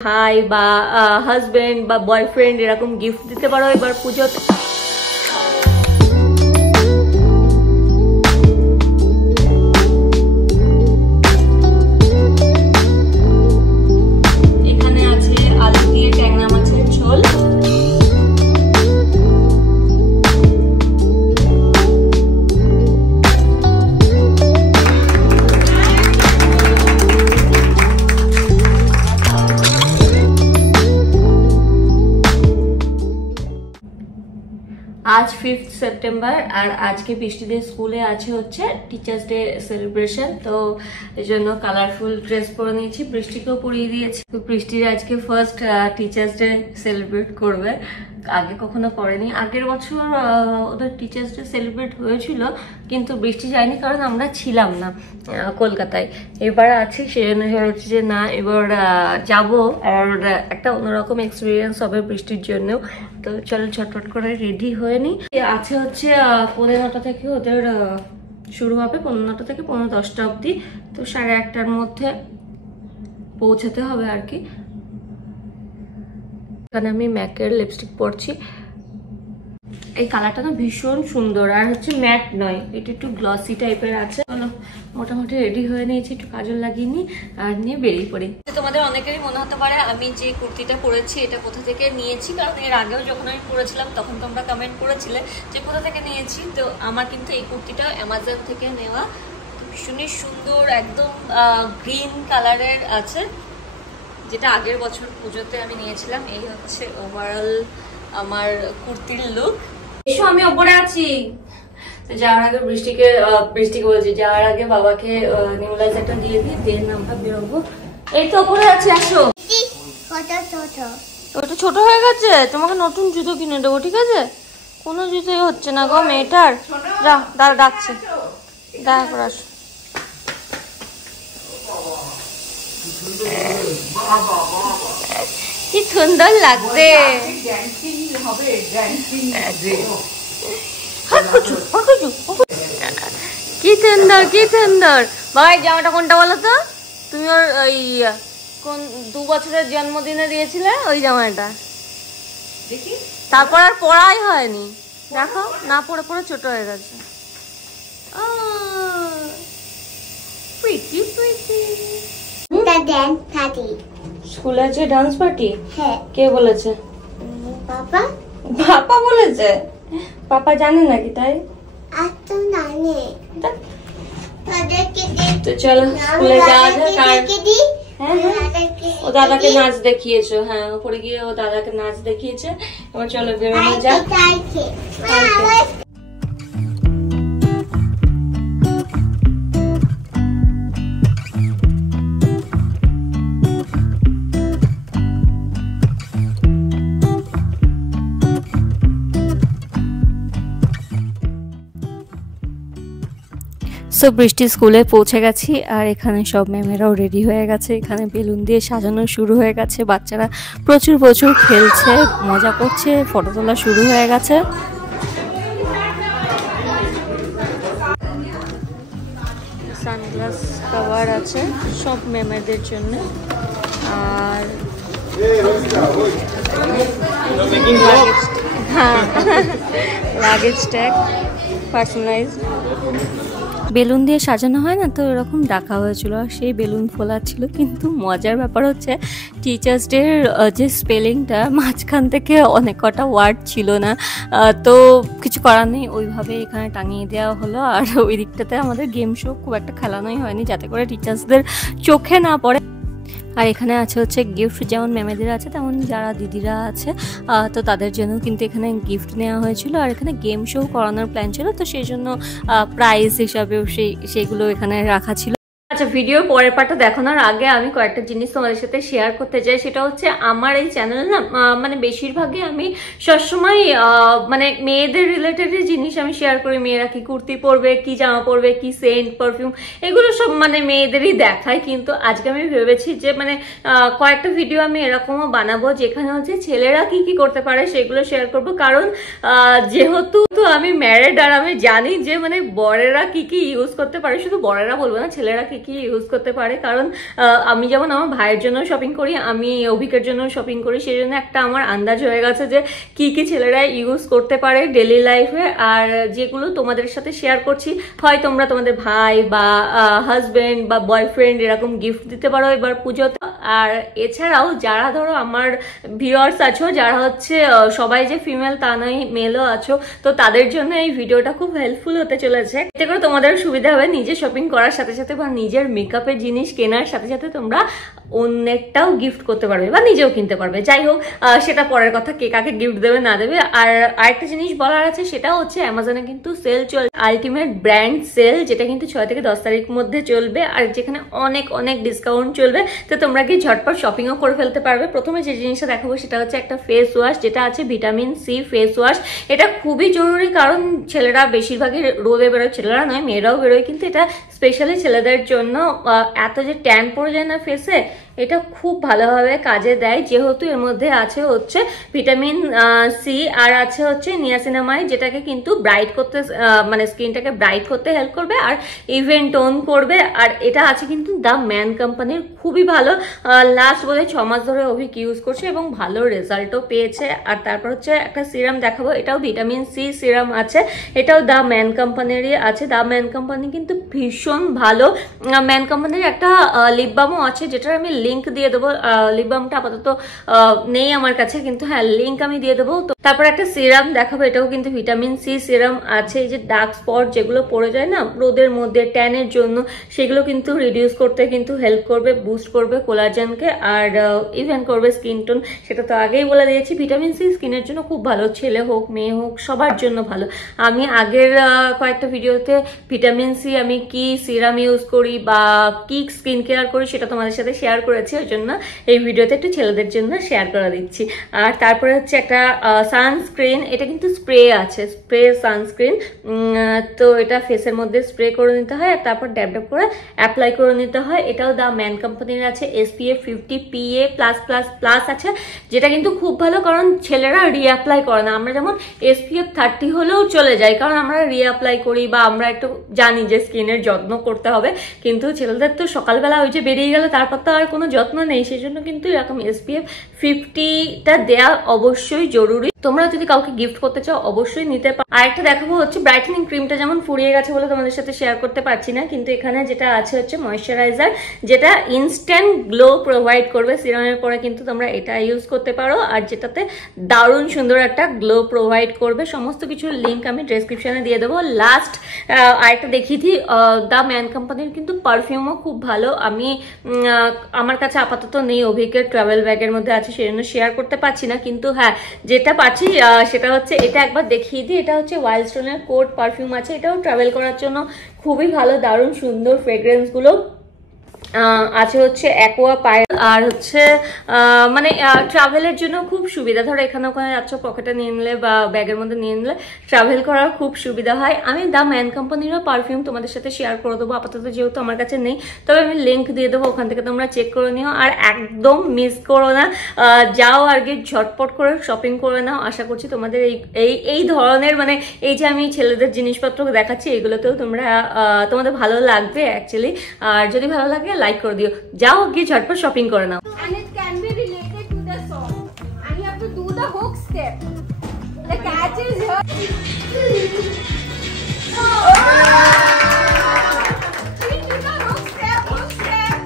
ভাই বা হাজবেন্ড বা বয়ফ্রেন্ড এরকম গিফট দিতে পারো এবার পুজোতে। এখানে আছে আলু দিয়ে ট্যাংরা মাছের ঝোল, आज 5 সেপ্টেম্বর আর আজকে বৃষ্টিদের স্কুলে আছে হচ্ছে টিচার্স ডে সেলিব্রেশন। তো এই জন্য কালারফুল ড্রেস পরে নিয়েছি, বৃষ্টিকেও পরিয়ে দিয়েছি। তো বৃষ্টির আজকে ফার্স্ট টিচার্স ডে সেলিব্রেট করবে, আগে কখনো করেনি। আগের বছর ওদের টিচার্স ডে সেলিব্রেট হয়েছিল কিন্তু বৃষ্টি যায়নি কারণ আমরা ছিলাম না কলকাতায়। এবার আছি সেজন্য হচ্ছে যে না এবার যাবো, আর একটা অন্যরকম এক্সপিরিয়েন্স হবে বৃষ্টির জন্য। তো চলো ঝটফট করে রেডি হয়ে নি। আছে হচ্ছে 9:15 থেকে ওদের শুরু হবে, 9:15 থেকে 10:15 অবধি। তো 1:30টার মধ্যে পৌঁছাতে হবে আর কি। এখানে আমি ম্যাকের লিপস্টিক পরছি, এই কালারটা না ভীষণ সুন্দর, আর হচ্ছে ম্যাট নয়, এটা একটু গ্লসি টাইপের আছে। চলো মোটামুটি রেডি হয়ে নিয়েছি, একটু কাজল লাগিয়ে নিই আর নিয়ে বেরিয়ে পড়ি। তোমাদের অনেকেরই মনে হতে পারে আমি যে কুর্তিটা পরেছি এটা কোথা থেকে নিয়েছি, কারণ এর আগেও যখন আমি পরেছিলাম তখন তোমরা কমেন্ট করেছিলে যে কোথা থেকে নিয়েছি। তো আমার কিন্তু এই কুর্তিটা অ্যামাজন থেকে নেওয়া, ভীষণই সুন্দর, একদম গ্রিন কালারের আছে, যেটা আগের বছর পুজোতে আমি নিয়েছিলাম। এই হচ্ছে ওভারঅল আমার কুর্তির লুক। এসো আমি ওপরে আছি। যাওয়ার আগে বৃষ্টিকে বলছি, যাওয়ার আগে বাবাকে নিউলাইজারটা দিয়ে দিয়ে আমরা বেরোবো। এই তো ওপরে আছে, আসো। ওটা ছোট হয়ে গেছে, তোমাকে নতুন জুতো কিনে দেবো, ঠিক আছে? কোনো জুতোই হচ্ছে না গো মেয়েটার। যা দাঁড়া, ডাকছে, দেখা করে আসো। কি সুন্দর লাগছে, কি সুন্দর কি সুন্দর। ভাই জামাটা কোনটা বলো তো? তুমি ওর ওই কোন 2 বছরের জন্মদিনে দিয়েছিলে ওই জামাটা, তারপর আর পরাই হয়নি। দেখো না পরে পরে ছোট হয়ে গেছে। Pretty pretty. ডান্স পার্টি স্কুলে আছে, ডান্স পার্টি? হ্যাঁ। কে বলেছে? পাপা। পাপা বলেছে? পাপা জানে নাকি? তাই আজ তো জানে। তো চলো স্কুলে যাওয়া যাক। আর হ্যাঁ ও দাদাকে নাচ দেখিয়েছো? হ্যাঁ উপরে গিয়ে ও দাদাকে নাচ দেখিয়েছে। এবার চলো বেরোনো যাক। সো বৃষ্টি স্কুলে পৌঁছে গেছি, আর এখানে সব ম্যামেরাও রেডি হয়ে গেছে। এখানে বেলুন দিয়ে সাজানো শুরু হয়ে গেছে, বাচ্চারা প্রচুর প্রচুর খেলছে, মজা করছে, ফটো তোলা শুরু হয়ে গেছে। সানগ্লাস কভার আছে সব ম্যামেদের জন্য, আর হ্যাঁ লাগেজ ট্যাগ পার্সোনালাইজ। বেলুন দিয়ে সাজানো হয় না, তো এরকম ডাকা হয়েছিল, আর সেই বেলুন ফোলা ছিল। কিন্তু মজার ব্যাপার হচ্ছে টিচার্স ডের যে স্পেলিংটা মাঝখান থেকে অনেক কটা ওয়ার্ড ছিল না, তো কিছু করার নেই, ওইভাবে এখানে টাঙিয়ে দেওয়া হলো। আর ওই দিকটাতে আমাদের গেম শো খুব একটা খেলানোই হয়নি, যাতে করে টিচার্সদের চোখে না পড়ে। আর এখানে আছে হচ্ছে গিফট, যেমন ম্যামেদের আছে তেমন যারা দিদিরা আছে তো তাদের জন্য কিন্তু এখানে গিফট নেওয়া হয়েছিল। আর এখানে গেম শো করানোর প্ল্যান ছিল, তো সেই জন্য প্রাইজ হিসাবেও সেইগুলো এখানে রাখা ছিল। আচ্ছা, ভিডিওর পরের পার্টটা দেখানোর আগে আমি কয়েকটা জিনিস তোমাদের সাথে শেয়ার করতে চাই। সেটা হচ্ছে আমার এই চ্যানেল না মানে বেশিরভাগই আমি সবসময় মানে মেয়েদের রিলেটেড জিনিস আমি শেয়ার করি। মেয়েরা কি কুর্তি পরবে, কি জামা পরবে, কি সেন্ট পারফিউম, এগুলো সব মানে মেয়েদেরই দেখায়। কিন্তু আজকে আমি ভেবেছি যে মানে কয়েকটা ভিডিও আমি এরকমও বানাবো যেখানে হচ্ছে ছেলেরা কি কি করতে পারে সেগুলো শেয়ার করবো। কারণ যেহেতু আমি ম্যারিড, আর আমি জানি যে মানে বরেরা কি কি ইউজ করতে পারে, শুধু বরেরা বলবো না, ছেলেরা কি কি ইউজ করতে পারে। কারণ আমি যেমন আমার ভাইয়ের জন্য শপিং করি, আমি অভিকের জন্য শপিং করি, সেই জন্য একটা আমার আন্দাজ হয়ে গেছে যে কি কি ছেলেরা ইউজ করতে পারে ডেলি লাইফে। আর যেগুলো তোমাদের সাথে শেয়ার করছি, হয় তোমরা তোমাদের ভাই বা হাজবেন্ড বা বয়ফ্রেন্ড এরকম গিফট দিতে পারো এবার পুজোতে। আর এছাড়াও যারা ধরো আমার ভিউয়ার্স আছো, যারা হচ্ছে সবাই যে ফিমেল তা নয়, মেলও আছো, তো তাদের জন্য এই ভিডিওটা খুব হেল্পফুল হতে চলেছে। এতে করে তোমাদের সুবিধা হবে নিজে শপিং করার সাথে সাথে বা নিজের মেকআপের জিনিস কেনার সাথে সাথে তোমরা অন্যটাও গিফট করতে পারবে বা নিজেও কিনতে পারবে। যাই হোক, সেটা পরের কথা, কে কাকে গিফট দেবে না দেবে। আর আরেকটা জিনিস বলার আছে, সেটা হচ্ছে অ্যামাজনে কিন্তু সেল চলছে, আলটিমেট ব্র্যান্ড সেল, যেটা কিন্তু 6 থেকে 10 তারিখ মধ্যে চলবে, আর যেখানে অনেক অনেক ডিসকাউন্ট চলবে। তো তোমরা কি ঝটপট শপিংও করে ফেলতে পারবে। প্রথমে যে জিনিসটা দেখাবো সেটা হচ্ছে একটা ফেস ওয়াশ, যেটা আছে ভিটামিন সি ফেস ওয়াশ। এটা খুবই জরুরি, কারণ ছেলেরা বেশিরভাগই রোদে বেরোয়, ছেলেরা নয় মেয়েরাও বেরোয়, কিন্তু এটা স্পেশালি ছেলেদের জন্য। এত যে ট্যান পড়ে যায় না ফেসে, এটা খুব ভালোভাবে কাজে দেয়, যেহেতু এর মধ্যে আছে হচ্ছে ভিটামিন সি আর আছে হচ্ছে নিয়াসিনামাইড, যেটাকে কিন্তু ব্রাইট করতে, মানে স্কিনটাকে ব্রাইট করতে হেল্প করবে আর ইভেন টোন করবে। আর এটা আছে কিন্তু দ্য ম্যান কোম্পানির, খুবই ভালো। লাস্ট বোধহয় 6 মাস ধরে অভিক ইউজ করছে এবং ভালো রেজাল্টও পেয়েছে। আর তারপর হচ্ছে একটা সিরাম দেখাবো, এটাও ভিটামিন সি সিরাম আছে, এটাও দ্য ম্যান কোম্পানিরই আছে। দ্য ম্যান কোম্পানি কিন্তু ভীষণ ভালো। ম্যান কোম্পানির একটা লিপ বামও আছে, যেটার আমি লিঙ্ক দিয়ে দেবো। লিপ বামটা আপাতত নেই আমার কাছে, কিন্তু হ্যাঁ লিঙ্ক আমি দিয়ে দেবো। তো তারপর একটা সিরাম দেখাবো, এটাও কিন্তু ভিটামিন সি সিরাম আছে। এই যে ডার্ক স্পট যেগুলো পড়ে যায় না রোদের মধ্যে ট্যানের জন্য, সেগুলো কিন্তু রিডিউস করতে কিন্তু হেল্প করবে, বুস্ট করবে কোলাজেনকে, আর ইভেন করবে স্কিন টোন। সেটা তো আগেই বলে দিয়েছি, ভিটামিন সি স্কিনের জন্য খুব ভালো, ছেলে হোক মেয়ে হোক সবার জন্য ভালো। আমি আগের কয়েকটা ভিডিওতে ভিটামিন সি আমি কি সিরাম ইউজ করি বা কি স্কিন কেয়ার করি সেটা তোমাদের সাথে শেয়ার করেছি, ওই জন্য এই ভিডিওতে একটু ছেলেদের জন্য শেয়ার করে দিচ্ছি। আর তারপরে হচ্ছে একটা সানস্ক্রিন, এটা কিন্তু স্প্রে আছে, স্প্রে সানস্ক্রিন। তো এটা ফেসের মধ্যে স্প্রে করে নিতে হয় আর তারপর ড্যাব ড্যাব করে অ্যাপ্লাই করে নিতে হয়। এটাও দ্য ম্যান কোম্পানির আছে, SPF 50 PA+++ আছে, যেটা কিন্তু খুব ভালো, কারণ ছেলেরা রিঅ্যাপ্লাই করে না। আমরা যেমন SPF 30 হলেও চলে যাই, কারণ আমরা রিঅ্যাপ্লাই করি বা আমরা একটু জানি যে স্কিনের যত্ন করতে হবে, কিন্তু ছেলেদের তো সকালবেলা ওই যে বেরিয়ে গেলে তারপর তো আর কোনো যত্ন নেই, সেই জন্য কিন্তু এরকম SPF 50টা দেয়া অবশ্যই জরুরি। তোমরা যদি কাউকে গিফট করতে চাও অবশ্যই নিতে পারো। আরেকটা দেখাবো হচ্ছে ব্রাইটেনিং ক্রিমটা, যেমন ফুরিয়ে গেছে বলে তোমাদের সাথে শেয়ার করতে পারছি না, কিন্তু এখানে যেটা আছে হচ্ছে ময়শ্চারাইজার, যেটা ইনস্ট্যান্ট গ্লো প্রোভাইড করবে। সিরামের পরে কিন্তু তোমরা এটা ইউজ করতে পারো, আর যেটাতে দারুণ সুন্দর একটা গ্লো প্রোভাইড করবে। সমস্ত কিছুর লিঙ্ক আমি ডেসক্রিপশনে দিয়ে দেবো। লাস্ট আরেকটা দেখিয়ে দিই, দ্য ম্যান কোম্পানির কিন্তু পারফিউমও খুব ভালো। আমি আমার কাছে আপাতত নেই, অভিকের ট্রাভেল ব্যাগের মধ্যে আছে, সেজন্য শেয়ার করতে পারছি না, কিন্তু হ্যাঁ যেটা পাচ্ছি সেটা হচ্ছে এটা একবার দেখিয়ে দিই। এটা হচ্ছে ওয়াইল্ড স্টোনের কোড পারফিউম আছে, এটাও ট্রাভেল করার জন্য খুবই ভালো, দারুণ সুন্দর ফ্রেগ্রেন্স গুলো আছে হচ্ছে অ্যাকোয়া পাইল। আর হচ্ছে মানে ট্রাভেলের জন্য খুব সুবিধা, ধরো এখানে ওখানে যাচ্ছ পকেটে নিয়ে নিলে বা ব্যাগের মধ্যে নিয়ে নিলে ট্রাভেল করার খুব সুবিধা হয়। আমি দ্য ম্যান কোম্পানিরও পারফিউম তোমাদের সাথে শেয়ার করে দেবো, আপাতত যেহেতু আমার কাছে নেই, তবে আমি লিঙ্ক দিয়ে দেবো, ওখান থেকে তোমরা চেক করে নিও। আর একদম মিস করো না, যাও আগে ঝটপট করে শপিং করে নাও। আশা করছি তোমাদের এই ধরনের, মানে এই যে আমি ছেলেদের জিনিসপত্র দেখাচ্ছি এগুলোতেও তোমাদের ভালো লাগবে অ্যাকচুয়ালি। আর যদি ভালো লাগে লাইক করে দিও, যাও গিয়ে ঝটপট শপিং করে নাও। And it can be related to the song, and you have to do the hook step. The catch is here. We do the hook step, hook step.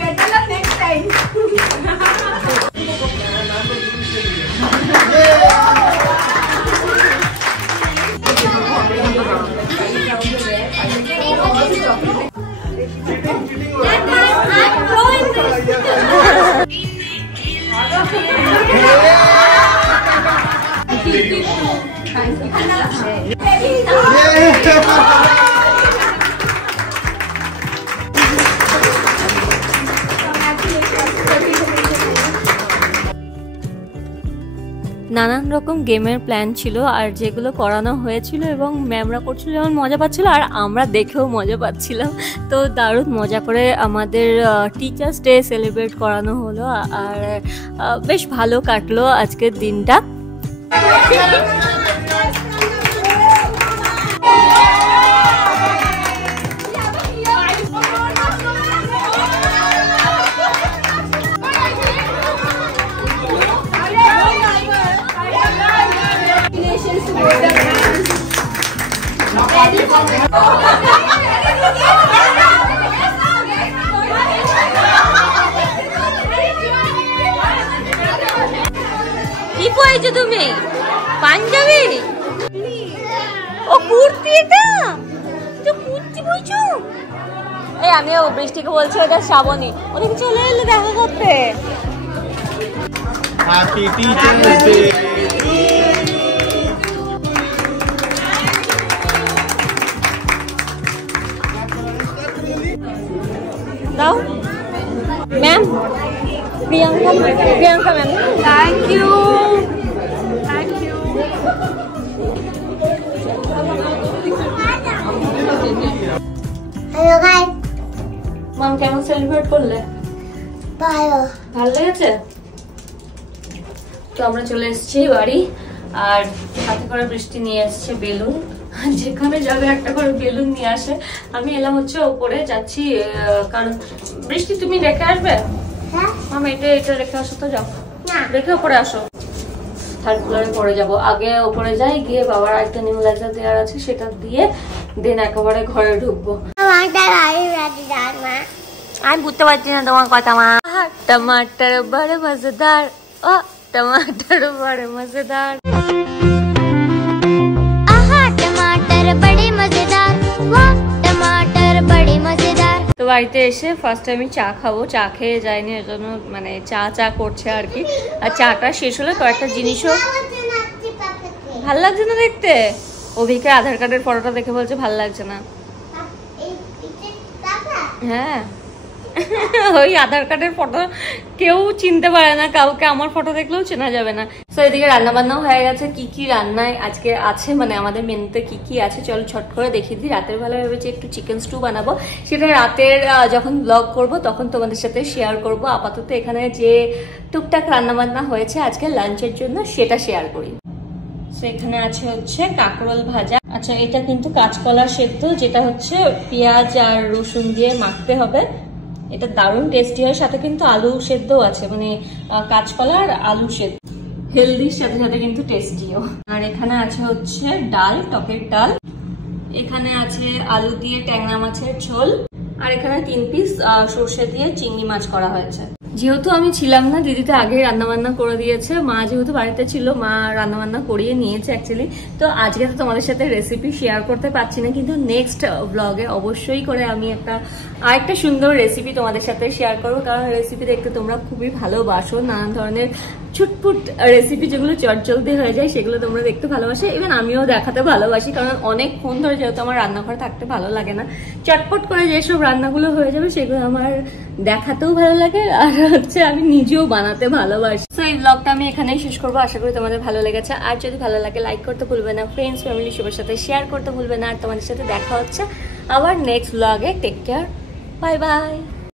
Better luck next time. নানান রকম গেমের plan ছিল আর যেগুলো করানো হয়েছিল এবং ম্যামরা করছিল যেমন মজা পাচ্ছিল আর আমরা দেখেও মজা পাচ্ছিলাম। তো দারুণ মজা করে আমাদের টিচার্স ডে সেলিব্রেট করানো হলো আর বেশ ভালো কাটলো আজকের দিনটা। কি পরেছো তুমি? পাঞ্জাবি? ও কুর্তি, এটা তো কুর্তি পরেছো? এই আমিও বৃষ্টিকে বলছি ওটা শ্রাবণী, ওদিকে চলে এলে দেখা করতে। Happy teachers day. দাও ma'am, Priyanka ma'am. Thank you. Thank you. Hello guys, ma'am কেমন সেলিব্রেট করলে? ভালো। ভালো লেগেছে? তো আমরা চলে এসেছি বাড়ি আর সাথে করে বৃষ্টি নিয়ে এসছে বেলুন, যেখানে যাবে একটা করে বেলুন নিয়ে আসে। আমি এলাম হচ্ছে ওপরে যাচ্ছি, কারণ বৃষ্টি তুমি রেখে আসবে? হ্যাঁ? মামা এটা রেখে আসো তো, যাও না। রেখে ওপরে আসো। থার্ড ফ্লোরে পরে যাবো, আগে ওপরে যাই, গিয়ে বাবার একটা নিউলাইজার দেওয়ার আছে সেটা দিয়ে দেন একেবারে ঘরে ঢুকবো। আমাদের বাড়ি বাড়ি যান মা। আমি বুঝতে পারছি না তোমার কথা মা। टमाटर बड़े मजेदार, ओ टमाटर बड़े मजेदार, आहा टमाटर बड़े मजेदार, वाह टमाटर बड़े मजेदार। তো বাড়িতে এসে ফার্স্ট আমি চা খাবো, চা খেয়ে যাইনি এর জন্য মানে চা করছে আর কি। আর চাটা শেষ হলে কয়েকটা জিনিসও ভাল লাগছে না দেখতে। অভিকে আধার কার্ডের ফটোটা দেখে বলছে ভাল লাগছে না। হ্যাঁ ওই আধার কার্ডের ফটো কেউ চিনতে পারে না কাউকে, আমার ফটো দেখলেও চেনা যাবে না। তো এদিকে রান্না বান্নাও হয়ে গেছে। কি কি রান্নায় আজকে আছে মানে আমাদের মেনুতে কি কি আছে চলো ছট করে দেখিয়ে দিই। রাতের বেলা ভেবেছি একটু চিকেন স্টু বানাবো, সেটা রাতের যখন ব্লগ করব তখন তোমাদের সাথে শেয়ার করব। আপাতত এখানে যে টুকটাক রান্না বান্না হয়েছে আজকে লাঞ্চের জন্য সেটা শেয়ার করি। এখানে আছে হচ্ছে কাঁকরোল ভাজা। আচ্ছা এটা কিন্তু কাঁচকলা সেদ্ধ, যেটা হচ্ছে পেঁয়াজ আর রসুন দিয়ে মাখতে হবে, এটা দারুণ টেস্টি হয়। সাথে কিন্তু আলু সেদ্ধ আছে, মানে কাঁচকলা আর আলু সেদ্ধ, হেলদির সাথে সাথে কিন্তু টেস্টিও। আর এখানে আছে হচ্ছে ডাল, টকের ডাল। এখানে আছে আলু দিয়ে ট্যাংরা মাছের ঝোল। আর এখানে 3 পিস সর্ষে দিয়ে চিংড়ি মাছ করা হয়েছে। যেহেতু আমি ছিলাম না, দিদি তো আগে রান্নাবান্না করে দিয়েছে। মা যেহেতু বাড়িতে ছিল, মা রান্নাবান্না করিয়ে নিয়েছে অ্যাকচুয়ালি। তো আজকে তো তোমাদের সাথে রেসিপি শেয়ার করতে পারছি না, কিন্তু নেক্সট ব্লগে অবশ্যই করে আমি আরেকটা সুন্দর রেসিপি তোমাদের সাথে শেয়ার করবো, কারণ রেসিপি দেখতে তোমরা খুবই ভালোবাসো। নানান ধরনের ছুটপুট রেসিপি যেগুলো চটজলদি হয়ে যায় সেগুলো তোমরা দেখতে ভালোবাসো, ইভেন আমিও দেখাতে ভালোবাসি, কারণ অনেকক্ষণ ধরে যেহেতু আমার রান্নাঘরে থাকতে ভালো লাগে না, চটপট করে যেসব রান্নাগুলো হয়ে যাবে সেগুলো আমার দেখাতেও ভালো লাগে আর হচ্ছে আমি নিজেও বানাতে ভালোবাসি। তো এই ব্লগটা আমি এখানেই শেষ করবো, আশা করি তোমাদের ভালো লেগেছে। আর যদি ভালো লাগে লাইক করতে ভুলবে না, ফ্রেন্ডস ফ্যামিলি সবার সাথে শেয়ার করতে ভুলবে না। আর তোমাদের সাথে দেখা হচ্ছে আবার নেক্সট ব্লগে। Take care, bye by.